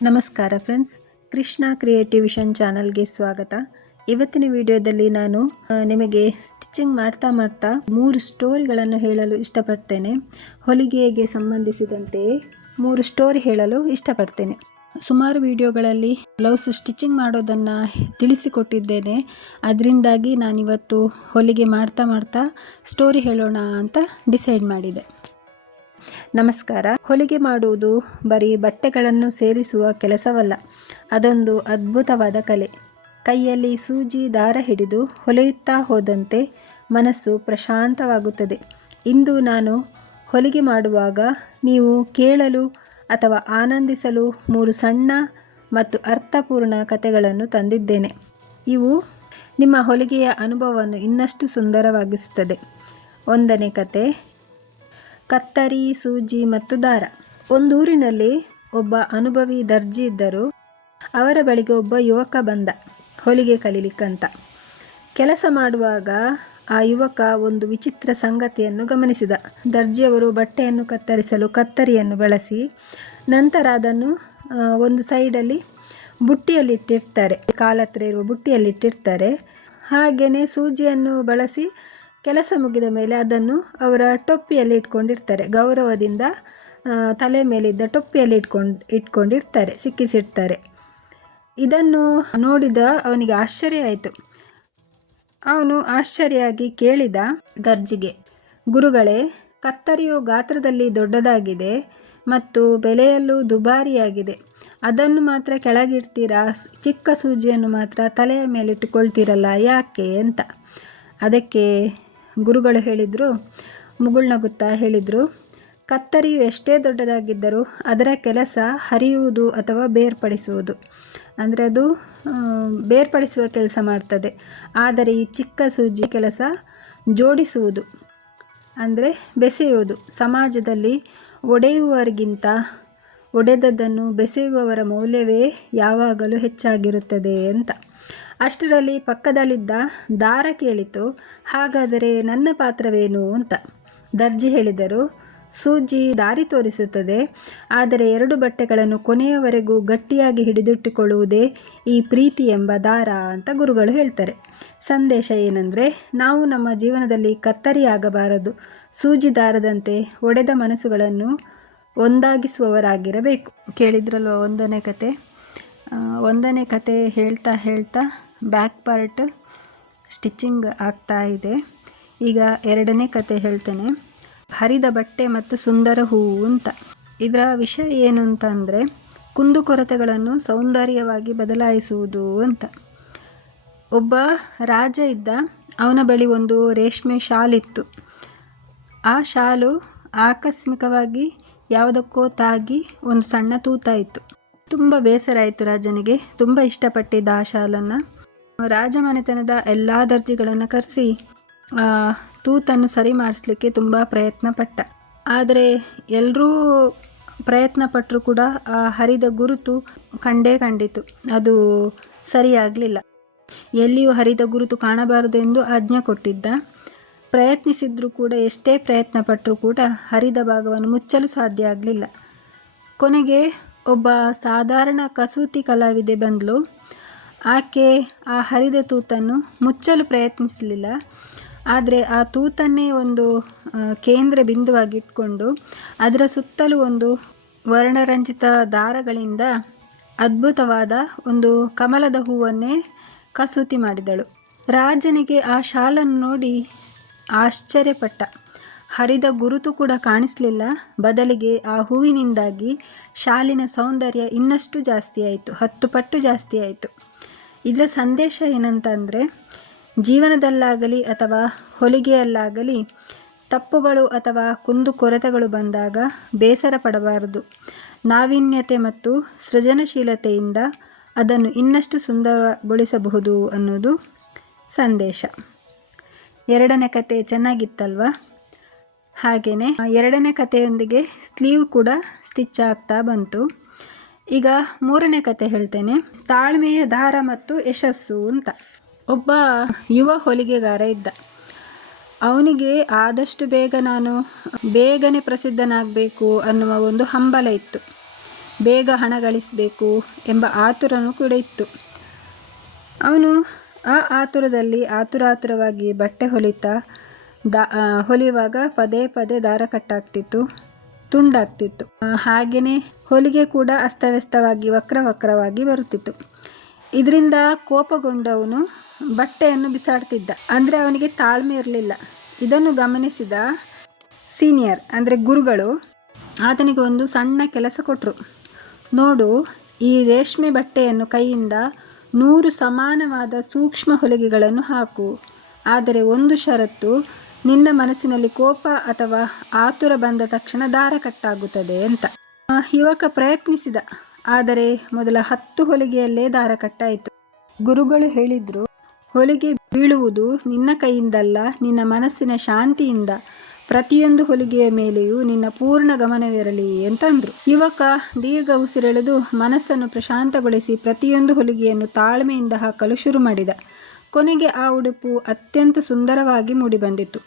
ನಮಸ್ಕಾರ friends, Krishna creative vision ಚಾನಲ್ಗೆ ಸ್ವಾಗತ. ಇವತ್ತಿನ ವಿಡಿಯೋದಲ್ಲಿ ನಾನು ನಿಮಗೆ ಸ್ಟಿಚಿಂಗ್ ಮಾಡ್ತಾ 3 ಸ್ಟೋರಿಗಳನ್ನು ಹೇಳಲು ಇಷ್ಟಪಡ್ತೇನೆ. ಹೊಲಿಗೆಗೆ ಸಂಬಂಧಿಸಿದಂತೆ 3 ಸ್ಟೋರಿ ಹೇಳಲು ಇಷ್ಟಪಡ್ತೇನೆ. ಸುಮಾರು ವಿಡಿಯೋಗಳಲ್ಲಿ ಬ್ಲೌಸ್ ಸ್ಟಿಚಿಂಗ್ ಮಾಡೋದನ್ನು ತಿಳಿಸಿಕೊಟ್ಟಿದ್ದೇನೆ. ಅದರಿಂದಾಗಿ ನಾನಿವತ್ತು ಹೊಲಿಗೆ ಮಾಡ್ತಾ ಸ್ಟೋರಿ ಹೇಳೋಣ ಅಂತ ಡಿಸೈಡ್ ಮಾಡಿದೆ. ನಮಸ್ಕಾರ. ಹೊಲಿಗೆ ಮಾಡುವುದು ಬರೀ ಬಟ್ಟೆಗಳನ್ನು ಸೇರಿಸುವ ಕೆಲಸವಲ್ಲ, ಅದೊಂದು ಅದ್ಭುತವಾದ ಕಲೆ. ಕೈಯಲ್ಲಿ ಸೂಜಿ ದಾರ ಹಿಡಿದು ಹೊಲೆಯುತ್ತಾ ಹೋದಂತೆ ಮನಸ್ಸು ಪ್ರಶಾಂತವಾಗುತ್ತದೆ. ಇಂದು ನಾನು ಹೊಲಿಗೆ ಮಾಡುವಾಗ ನೀವು ಕೇಳಲು ಅಥವಾ ಆನಂದಿಸಲು 3 ಸಣ್ಣ ಮತ್ತು ಅರ್ಥಪೂರ್ಣ ಕಥೆಗಳನ್ನು ತಂದಿದ್ದೇನೆ. ಇವು ನಿಮ್ಮ ಹೊಲಿಗೆಯ ಅನುಭವವನ್ನು ಇನ್ನಷ್ಟು ಸುಂದರವಾಗಿಸುತ್ತದೆ. 1ನೇ ಕತೆ, ಕತ್ತರಿ, ಸೂಜಿ ಮತ್ತು ದಾರ. ಒಂದೂರಿನಲ್ಲಿ ಒಬ್ಬ ಅನುಭವಿ ದರ್ಜಿ ಇದ್ದರು. ಅವರ ಬಳಿಗೆ ಒಬ್ಬ ಯುವಕ ಬಂದ ಹೊಲಿಗೆ ಕಲಿಲಿಕ್ಕಂತ. ಕೆಲಸ ಮಾಡುವಾಗ ಆ ಯುವಕ ಒಂದು ವಿಚಿತ್ರ ಸಂಗತಿಯನ್ನು ಗಮನಿಸಿದ. ದರ್ಜಿಯವರು ಬಟ್ಟೆಯನ್ನು ಕತ್ತರಿಸಲು ಕತ್ತರಿಯನ್ನು ಬಳಸಿ ನಂತರ ಅದನ್ನು ಒಂದು ಸೈಡಲ್ಲಿ ಬುಟ್ಟಿಯಲ್ಲಿಟ್ಟಿರ್ತಾರೆ, ಕಾಲತ್ರ ಇರುವ ಬುಟ್ಟಿಯಲ್ಲಿಟ್ಟಿರ್ತಾರೆ. ಹಾಗೆಯೇ ಸೂಜಿಯನ್ನು ಬಳಸಿ ಕೆಲಸ ಮುಗಿದ ಮೇಲೆ ಅದನ್ನು ಅವರ ಟೊಪ್ಪಿಯಲ್ಲಿ ಇಟ್ಕೊಂಡಿರ್ತಾರೆ. ಗೌರವದಿಂದ ತಲೆ ಮೇಲಿದ್ದ ಟೊಪ್ಪಿಯಲ್ಲಿ ಇಟ್ಕೊಂಡಿರ್ತಾರೆ, ಸಿಕ್ಕಿಸಿಡ್ತಾರೆ. ಇದನ್ನು ನೋಡಿದ ಅವನಿಗೆ ಆಶ್ಚರ್ಯ ಆಯಿತು. ಅವನು ಆಶ್ಚರ್ಯವಾಗಿ ಕೇಳಿದ ದರ್ಜಿಗೆ, ಗುರುಗಳೇ, ಕತ್ತರಿಯು ಗಾತ್ರದಲ್ಲಿ ದೊಡ್ಡದಾಗಿದೆ ಮತ್ತು ಬೆಲೆಯಲ್ಲೂ ದುಬಾರಿಯಾಗಿದೆ. ಅದನ್ನು ಮಾತ್ರ ಕೆಳಗಿಡ್ತೀರಾ, ಚಿಕ್ಕ ಸೂಜಿಯನ್ನು ಮಾತ್ರ ತಲೆಯ ಮೇಲಿಟ್ಟುಕೊಳ್ತೀರಲ್ಲ, ಯಾಕೆ ಅಂತ. ಅದಕ್ಕೆ ಗುರುಗಳು ಹೇಳಿದರು, ಮುಗುಳ್ನಗುತ್ತಾ ಹೇಳಿದರು, ಕತ್ತರಿಯು ಎಷ್ಟೇ ದೊಡ್ಡದಾಗಿದ್ದರೂ ಅದರ ಕೆಲಸ ಹರಿಯುವುದು ಅಥವಾ ಬೇರ್ಪಡಿಸುವುದು, ಅಂದರೆ ಅದು ಬೇರ್ಪಡಿಸುವ ಕೆಲಸ ಮಾಡ್ತದೆ. ಆದರೆ ಈ ಚಿಕ್ಕ ಸೂಜಿ ಕೆಲಸ ಜೋಡಿಸುವುದು, ಅಂದರೆ ಬೆಸೆಯುವುದು. ಸಮಾಜದಲ್ಲಿ ಒಡೆಯುವವರಿಗಿಂತ ಒಡೆದದ್ದನ್ನು ಬೆಸೆಯುವವರ ಮೌಲ್ಯವೇ ಯಾವಾಗಲೂ ಹೆಚ್ಚಾಗಿರುತ್ತದೆ ಅಂತ. ಅಷ್ಟರಲ್ಲಿ ಪಕ್ಕದಲ್ಲಿದ್ದ ದಾರ ಕೇಳಿತು, ಹಾಗಾದರೆ ನನ್ನ ಪಾತ್ರವೇನು ಅಂತ. ದರ್ಜಿ ಹೇಳಿದರು, ಸೂಜಿ ದಾರಿ ತೋರಿಸುತ್ತದೆ, ಆದರೆ 2 ಬಟ್ಟೆಗಳನ್ನು ಕೊನೆಯವರೆಗೂ ಗಟ್ಟಿಯಾಗಿ ಹಿಡಿದಿಟ್ಟುಕೊಳ್ಳುವುದೇ ಈ ಪ್ರೀತಿ ಎಂಬ ದಾರ ಅಂತ ಗುರುಗಳು ಹೇಳ್ತಾರೆ. ಸಂದೇಶ ಏನಂದರೆ, ನಾವು ನಮ್ಮ ಜೀವನದಲ್ಲಿ ಕತ್ತರಿಯಾಗಬಾರದು, ಸೂಜಿ ದಾರದಂತೆ ಒಡೆದ ಮನಸ್ಸುಗಳನ್ನು ಒಂದಾಗಿಸುವವರಾಗಿರಬೇಕು. ಕೇಳಿದ್ರಲ್ವ 1ನೇ ಕತೆ. 1ನೇ ಕತೆ ಹೇಳ್ತಾ ಬ್ಯಾಕ್ ಪಾರ್ಟ್ ಸ್ಟಿಚಿಂಗ್ ಆಗ್ತಾ ಇದೆ. ಈಗ 2ನೇ ಕತೆ ಹೇಳ್ತೇನೆ, ಹರಿದ ಬಟ್ಟೆ ಮತ್ತು ಸುಂದರ ಹೂವು ಅಂತ. ಇದರ ವಿಷಯ ಏನು ಅಂತ ಅಂದರೆ, ಕುಂದುಕೊರತೆಗಳನ್ನು ಸೌಂದರ್ಯವಾಗಿ ಬದಲಾಯಿಸುವುದು ಅಂತ. ಒಬ್ಬ ರಾಜ ಇದ್ದ. ಅವನ ಬಳಿ ಒಂದು ರೇಷ್ಮೆ ಶಾಲಿತ್ತು. ಆ ಶಾಲು ಆಕಸ್ಮಿಕವಾಗಿ ಯಾವುದಕ್ಕೋ ತಾಗಿ ಒಂದು ಸಣ್ಣ ತೂತಾಯಿತು. ತುಂಬ ಬೇಸರ ಆಯಿತು ರಾಜನಿಗೆ. ತುಂಬ ಇಷ್ಟಪಟ್ಟಿದ್ದ ಆ ಶಾಲನ್ನು. ರಾಜಮನೆತನದ ಎಲ್ಲ ದರ್ಜಿಗಳನ್ನು ಕರೆಸಿ ತೂತನ್ನು ಸರಿ ಮಾಡಿಸ್ಲಿಕ್ಕೆ ತುಂಬ ಪ್ರಯತ್ನ ಪಟ್ಟ. ಆದರೆ ಎಲ್ಲರೂ ಪ್ರಯತ್ನ ಪಟ್ಟರೂ ಕೂಡ ಆ ಹರಿದ ಗುರುತು ಕಂಡಿತು. ಅದು ಸರಿಯಾಗಲಿಲ್ಲ. ಎಲ್ಲಿಯೂ ಹರಿದ ಗುರುತು ಕಾಣಬಾರದು ಎಂದು ಆಜ್ಞೆ ಕೊಟ್ಟಿದ್ದ. ಪ್ರಯತ್ನಿಸಿದ್ರೂ ಕೂಡ, ಎಷ್ಟೇ ಪ್ರಯತ್ನ ಪಟ್ಟರೂ ಕೂಡ ಹರಿದ ಭಾಗವನ್ನು ಮುಚ್ಚಲು ಸಾಧ್ಯ ಆಗಲಿಲ್ಲ. ಕೊನೆಗೆ ಒಬ್ಬ ಸಾಧಾರಣ ಕಸೂತಿ ಕಲಾವಿದೆ ಬಂದಳು. ಆಕೆ ಆ ಹರಿದ ತೂತನ್ನು ಮುಚ್ಚಲು ಪ್ರಯತ್ನಿಸಲಿಲ್ಲ, ಆದರೆ ಆ ತೂತನ್ನೇ ಒಂದು ಕೇಂದ್ರ ಬಿಂದುವಾಗಿ ಇಟ್ಕೊಂಡು ಅದರ ಸುತ್ತಲೂ ಒಂದು ವರ್ಣರಂಜಿತ ದಾರಗಳಿಂದ ಅದ್ಭುತವಾದ ಒಂದು ಕಮಲದ ಹೂವನ್ನೇ ಕಸೂತಿ ಮಾಡಿದಳು. ರಾಜನಿಗೆ ಆ ಶಾಲನ್ನು ನೋಡಿ ಆಶ್ಚರ್ಯಪಟ್ಟ. ಹರಿದ ಗುರುತು ಕೂಡ ಕಾಣಿಸಲಿಲ್ಲ, ಬದಲಿಗೆ ಆ ಹೂವಿನಿಂದಾಗಿ ಶಾಲಿನ ಸೌಂದರ್ಯ ಇನ್ನಷ್ಟು ಜಾಸ್ತಿ ಆಯಿತು, 10 ಪಟ್ಟು ಜಾಸ್ತಿ ಆಯಿತು. ಇದರ ಸಂದೇಶ ಏನಂತಂದರೆ, ಜೀವನದಲ್ಲಾಗಲಿ ಅಥವಾ ಹೊಲಿಗೆಯಲ್ಲಾಗಲಿ ತಪ್ಪುಗಳು ಅಥವಾ ಕುಂದುಕೊರತೆಗಳು ಬಂದಾಗ ಬೇಸರ ಪಡಬಾರದು. ನಾವೀನ್ಯತೆ ಮತ್ತು ಸೃಜನಶೀಲತೆಯಿಂದ ಅದನ್ನು ಇನ್ನಷ್ಟು ಸುಂದರಗೊಳಿಸಬಹುದು ಅನ್ನೋದು ಸಂದೇಶ. 2ನೇ ಕತೆ ಚೆನ್ನಾಗಿತ್ತಲ್ವ? ಹಾಗೆಯೇ 2ನೇ ಕಥೆಯೊಂದಿಗೆ ಸ್ಲೀವ್ ಕೂಡ ಸ್ಟಿಚ್ ಆಗ್ತಾ ಬಂತು. ಈಗ 3ನೇ ಕತೆ ಹೇಳ್ತೇನೆ, ತಾಳ್ಮೆಯ ದಾರ ಮತ್ತು ಯಶಸ್ಸು ಅಂತ. ಒಬ್ಬ ಯುವ ಹೊಲಿಗೆಗಾರ ಇದ್ದ. ಅವನಿಗೆ ಆದಷ್ಟು ಬೇಗನೆ ಪ್ರಸಿದ್ಧನಾಗಬೇಕು ಅನ್ನುವ ಒಂದು ಹಂಬಲ ಇತ್ತು. ಬೇಗ ಹಣ ಗಳಿಸಬೇಕು ಎಂಬ ಆತುರನೂ ಕೂಡ ಇತ್ತು. ಅವನು ಆ ಆತುರದಲ್ಲಿ ಆತುರವಾಗಿ ಬಟ್ಟೆ ಹೊಲಿಯುವಾಗ ಪದೇ ಪದೇ ದಾರ ಕಟ್ಟಾಗ್ತಿತ್ತು, ತುಂಡಾಗ್ತಿತ್ತು. ಹಾಗೆಯೇ ಹೊಲಿಗೆ ಕೂಡ ಅಸ್ತವ್ಯಸ್ತವಾಗಿ ವಕ್ರವಾಗಿ ಬರುತ್ತಿತ್ತು. ಇದರಿಂದ ಕೋಪಗೊಂಡವನು ಬಟ್ಟೆಯನ್ನು ಬಿಸಾಡ್ತಿದ್ದ. ಅಂದರೆ ಅವನಿಗೆ ತಾಳ್ಮೆ ಇರಲಿಲ್ಲ. ಇದನ್ನು ಗಮನಿಸಿದ ಸೀನಿಯರ್ ಅಂದರೆ ಗುರುಗಳು ಆತನಿಗೆ ಒಂದು ಸಣ್ಣ ಕೆಲಸ ಕೊಟ್ಟರು. ನೋಡು, ಈ ರೇಷ್ಮೆ ಬಟ್ಟೆಯನ್ನು ಕೈಯಿಂದ 100 ಸಮಾನವಾದ ಸೂಕ್ಷ್ಮ ಹೊಲಿಗೆಗಳನ್ನು ಹಾಕು. ಆದರೆ ಒಂದು ಷರತ್ತು, ನಿನ್ನ ಮನಸ್ಸಿನಲ್ಲಿ ಕೋಪ ಅಥವಾ ಆತುರ ಬಂದ ತಕ್ಷಣ ದಾರ ಕಟ್ಟಾಗುತ್ತದೆ ಅಂತ. ಯುವಕ ಪ್ರಯತ್ನಿಸಿದ. ಆದರೆ ಮೊದಲ 10 ಹೊಲಿಗೆಯಲ್ಲೇ ದಾರ ಕಟ್ಟಾಯಿತು. ಗುರುಗಳು ಹೇಳಿದ್ರು, ಹೊಲಿಗೆ ಬೀಳುವುದು ನಿನ್ನ ಕೈಯಿಂದಲ್ಲ, ನಿನ್ನ ಮನಸ್ಸಿನ ಶಾಂತಿಯಿಂದ. ಪ್ರತಿಯೊಂದು ಹೊಲಿಗೆಯ ಮೇಲೆಯೂ ನಿನ್ನ ಪೂರ್ಣ ಗಮನವಿರಲಿ ಅಂತಂದ್ರು. ಯುವಕ ದೀರ್ಘ ಉಸಿರೆಳೆದು ಮನಸ್ಸನ್ನು ಪ್ರಶಾಂತಗೊಳಿಸಿ ಪ್ರತಿಯೊಂದು ಹೊಲಿಗೆಯನ್ನು ತಾಳ್ಮೆಯಿಂದ ಹಾಕಲು ಶುರು ಮಾಡಿದ. ಕೊನೆಗೆ ಆ ಉಡುಪು ಅತ್ಯಂತ ಸುಂದರವಾಗಿ ಮೂಡಿಬಂದಿತು.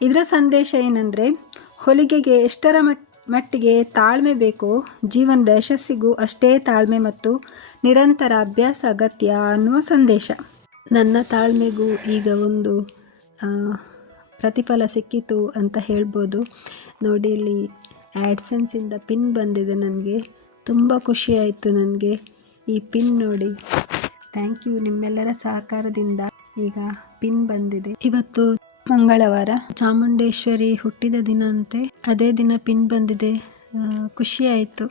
ಇದರ ಸಂದೇಶ ಏನಂದರೆ, ಹೊಲಿಗೆಗೆ ಎಷ್ಟರ ಮಟ್ಟಿಗೆ ತಾಳ್ಮೆ ಬೇಕೋ, ಜೀವನದ ಯಶಸ್ಸಿಗೂ ಅಷ್ಟೇ ತಾಳ್ಮೆ ಮತ್ತು ನಿರಂತರ ಅಭ್ಯಾಸ ಅಗತ್ಯ ಅನ್ನುವ ಸಂದೇಶ. ನನ್ನ ತಾಳ್ಮೆಗೂ ಈಗ ಒಂದು ಪ್ರತಿಫಲ ಸಿಕ್ಕಿತು ಅಂತ ಹೇಳ್ಬೋದು. ನೋಡಿ, ಇಲ್ಲಿ ಆ್ಯಡ್ಸೆನ್ಸಿಂದ ಪಿನ್ ಬಂದಿದೆ. ನನಗೆ ತುಂಬ ಖುಷಿಯಾಯಿತು. ನನಗೆ ಈ ಪಿನ್ ನೋಡಿ, ಥ್ಯಾಂಕ್ ಯು. ನಿಮ್ಮೆಲ್ಲರ ಸಹಕಾರದಿಂದ ಈಗ ಪಿನ್ ಬಂದಿದೆ. ಇವತ್ತು ಮಂಗಳವಾರ, ಚಾಮುಂಡೇಶ್ವರಿ ಹುಟ್ಟಿದ ದಿನ ಅಂತೆ. ಅದೇ ದಿನ ಪಿನ್ ಬಂದಿದೆ. ಖುಷಿಯಾಯಿತು.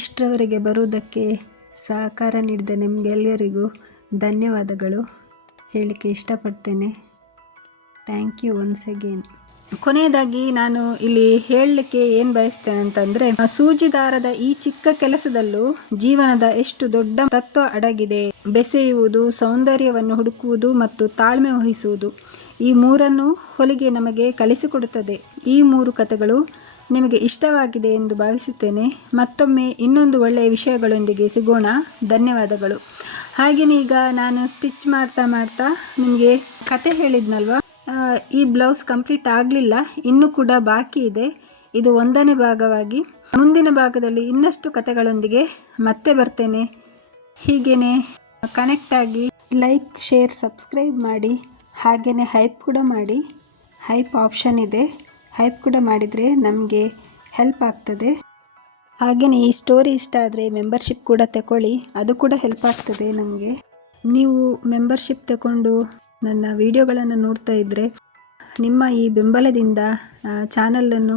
ಇಷ್ಟರವರೆಗೆ ಬರುವುದಕ್ಕೆ ಸಹಕಾರ ನೀಡಿದ ನಿಮಗೆಲ್ಲರಿಗೂ ಧನ್ಯವಾದಗಳು ಹೇಳಲಿಕ್ಕೆ ಇಷ್ಟಪಡ್ತೇನೆ. Thank you once again. ಕೊನೆಯದಾಗಿ ನಾನು ಇಲ್ಲಿ ಹೇಳಲಿಕ್ಕೆ ಏನು ಬಯಸ್ತೇನೆ ಅಂತಂದರೆ, ಸೂಜಿ ದಾರದ ಈ ಚಿಕ್ಕ ಕೆಲಸದಲ್ಲೂ ಜೀವನದ ಎಷ್ಟು ದೊಡ್ಡ ತತ್ವ ಅಡಗಿದೆ. ಬೆಸೆಯುವುದು, ಸೌಂದರ್ಯವನ್ನು ಹುಡುಕುವುದು ಮತ್ತು ತಾಳ್ಮೆ ವಹಿಸುವುದು, ಈ ಮೂರನ್ನು ಹೊಲಿಗೆ ನಮಗೆ ಕಲಿಸಿಕೊಡುತ್ತದೆ. ಈ 3 ಕಥೆಗಳು ನಿಮಗೆ ಇಷ್ಟವಾಗಿದೆ ಎಂದು ಭಾವಿಸುತ್ತೇನೆ. ಮತ್ತೊಮ್ಮೆ ಇನ್ನೊಂದು ಒಳ್ಳೆಯ ವಿಷಯಗಳೊಂದಿಗೆ ಸಿಗೋಣ. ಧನ್ಯವಾದಗಳು. ಹಾಗೆಯೇ ಈಗ ನಾನು ಸ್ಟಿಚ್ ಮಾಡ್ತಾ ನಿಮಗೆ ಕತೆ ಹೇಳಿದ್ನಲ್ವ, ಈ ಬ್ಲೌಸ್ ಕಂಪ್ಲೀಟ್ ಆಗಲಿಲ್ಲ, ಇನ್ನೂ ಕೂಡ ಬಾಕಿ ಇದೆ. ಇದು 1ನೇ ಭಾಗವಾಗಿ. ಮುಂದಿನ ಭಾಗದಲ್ಲಿ ಇನ್ನಷ್ಟು ಕತೆಗಳೊಂದಿಗೆ ಮತ್ತೆ ಬರ್ತೇನೆ. ಹೀಗೇ ಕನೆಕ್ಟ್ ಆಗಿ ಲೈಕ್, ಶೇರ್, ಸಬ್ಸ್ಕ್ರೈಬ್ ಮಾಡಿ. ಹಾಗೆಯೇ ಹೈಪ್ ಕೂಡ ಮಾಡಿ. ಹೈಪ್ ಆಪ್ಷನ್ ಇದೆ. ಹೈಪ್ ಕೂಡ ಮಾಡಿದರೆ ನಮಗೆ ಹೆಲ್ಪ್ ಆಗ್ತದೆ. ಹಾಗೆಯೇ ಈ ಸ್ಟೋರಿ ಇಷ್ಟ ಆದರೆ ಮೆಂಬರ್ಶಿಪ್ ಕೂಡ ತಗೊಳ್ಳಿ, ಅದು ಕೂಡ ಹೆಲ್ಪ್ ಆಗ್ತದೆ ನಮಗೆ. ನೀವು ಮೆಂಬರ್ಶಿಪ್ ತಗೊಂಡು ನನ್ನ ವಿಡಿಯೋಗಳನ್ನು ನೋಡ್ತಾ ಇದ್ದರೆ ನಿಮ್ಮ ಈ ಬೆಂಬಲದಿಂದ ಚಾನಲನ್ನು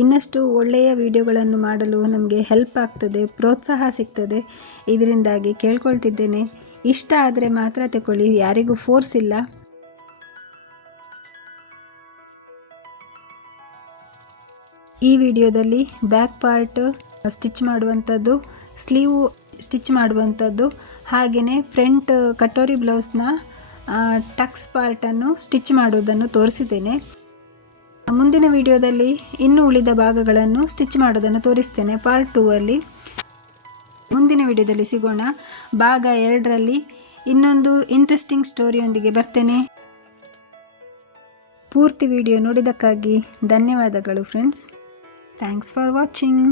ಇನ್ನಷ್ಟು ಒಳ್ಳೆಯ ವಿಡಿಯೋಗಳನ್ನು ಮಾಡಲು ನಮಗೆ ಹೆಲ್ಪ್ ಆಗ್ತದೆ, ಪ್ರೋತ್ಸಾಹ ಸಿಗ್ತದೆ. ಇದರಿಂದಾಗಿ ಕೇಳ್ಕೊಳ್ತಿದ್ದೇನೆ, ಇಷ್ಟ ಆದರೆ ಮಾತ್ರ ತಗೊಳ್ಳಿ, ಯಾರಿಗೂ ಫೋರ್ಸ್ ಇಲ್ಲ. ಈ ವಿಡಿಯೋದಲ್ಲಿ ಬ್ಯಾಕ್ ಪಾರ್ಟ್ ಸ್ಟಿಚ್ ಮಾಡುವಂಥದ್ದು, ಸ್ಲೀವ್ ಸ್ಟಿಚ್ ಮಾಡುವಂಥದ್ದು, ಹಾಗೆಯೇ ಫ್ರಂಟ್ ಕಟೋರಿ ಬ್ಲೌಸ್ನ ಟಕ್ಸ್ ಪಾರ್ಟನ್ನು ಸ್ಟಿಚ್ ಮಾಡುವುದನ್ನು ತೋರಿಸಿದ್ದೇನೆ. ಮುಂದಿನ ವಿಡಿಯೋದಲ್ಲಿ ಇನ್ನು ಉಳಿದ ಭಾಗಗಳನ್ನು ಸ್ಟಿಚ್ ಮಾಡೋದನ್ನು ತೋರಿಸ್ತೇನೆ. ಪಾರ್ಟ್ 2ಅಲ್ಲಿ ಮುಂದಿನ ವಿಡಿಯೋದಲ್ಲಿ ಸಿಗೋಣ. ಭಾಗ 2ರಲ್ಲಿ ಇನ್ನೊಂದು ಇಂಟ್ರೆಸ್ಟಿಂಗ್ ಸ್ಟೋರಿಯೊಂದಿಗೆ ಬರ್ತೇನೆ. ಪೂರ್ತಿ ವಿಡಿಯೋ ನೋಡಿದ್ದಕ್ಕಾಗಿ ಧನ್ಯವಾದಗಳು ಫ್ರೆಂಡ್ಸ್. Thanks for watching.